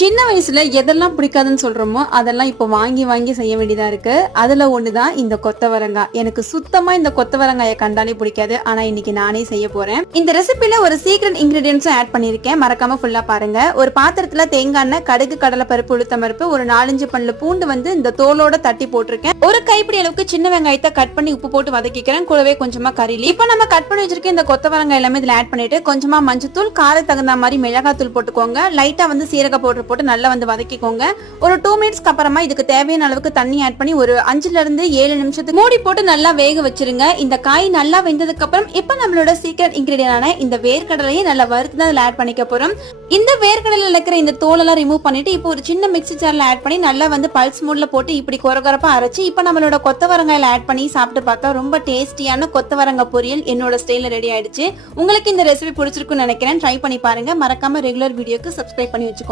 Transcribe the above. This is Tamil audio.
சின்ன வயசுல எதெல்லாம் பிடிக்காதுன்னு சொல்றோமோ அதெல்லாம் இப்போ வாங்கி வாங்கி செய்ய வேண்டியதா இருக்கு. அதுல ஒண்ணுதான் இந்த கொத்தவரங்காய். எனக்கு சுத்தமா இந்த கொத்தவரங்காயை கண்டாலே பிடிக்காது. ஆனா இன்னைக்கு நானே செய்ய போறேன். இந்த ரெசிபில ஒரு சீக்ரெட் இன்கிரிடியன்ஸும் ஆட் பண்ணிருக்கேன். மறக்காம ஃபுல்லா பாருங்க. ஒரு பாத்திரத்துல தேங்காய் எண்ணெய், கடுகு, கடலை பருப்பு, உளுத்தம் பருப்பு, ஒரு 4-5 பல்லு பூண்டு வந்து இந்த தோலோட தட்டி போட்டிருக்கேன். ஒரு கைப்பிடி அளவுக்கு சின்ன வெங்காயத்தை கட் பண்ணி உப்பு போட்டு வதக்கிக்கிறேன். கூடவே கொஞ்சமா கறி. இப்போ நம்ம கட் பண்ணி வச்சிருக்க இந்த கொத்தவரங்காய் எல்லாமே இதுல ஆட் பண்ணிட்டு கொஞ்சமா மஞ்சத்தூள், காரம் தகுந்த மாதிரி மிளகாத்தூள் போட்டுக்கோங்க. லைட்டா வந்து சீரக பவுடர் போட்டு நல்லா வந்து வதக்கிக்கோங்க. ஒரு 2 மினிட்ஸ்க்கு அப்புறமா இதுக்கு தேவையான அளவுக்கு தண்ணி ஆட் பண்ணி ஒரு 5ல இருந்து 7 நிமிஷத்துக்கு மூடி போட்டு நல்லா வேக வச்சிருங்க. இந்த காய் நல்லா வெந்ததுக்கு அப்புறம் இப்ப நம்மளோட சீக்ரெட் இன்கிரிடியன்டான இந்த வேர்க்கடலையை நல்லா வறுத்து தான் ஆட் பண்ணிக்க போறோம். இந்த வேர்க்கடலையில இருக்கிற இந்த தோலெல்லாம் ரிமூவ் பண்ணிட்டு இப்போ ஒரு சின்ன மிக்ஸி ஜார்ல ஆட் பண்ணி நல்லா வந்து பல்ஸ் மூட்ல போட்டு இப்படி கொரகொரப்பா அரைச்சு இப்ப நம்மளோட கொத்தவரங்காயில ஆட் பண்ணி சாப்பிட்டு பார்த்தா ரொம்ப டேஸ்டியான கொத்தவரங்காய் பொரியல் என்னோட ஸ்டைல்ல ரெடி ஆயிடுச்சு. உங்களுக்கு இந்த ரெசிபி பிடிச்சிருக்குன்னு நினைக்கிறேன். ட்ரை பண்ணி பாருங்க. மறக்காம ரெகுலர் வீடியோக்கு சப்ஸ்கிரைப் பண்ணி வச்சுக்கோங்க.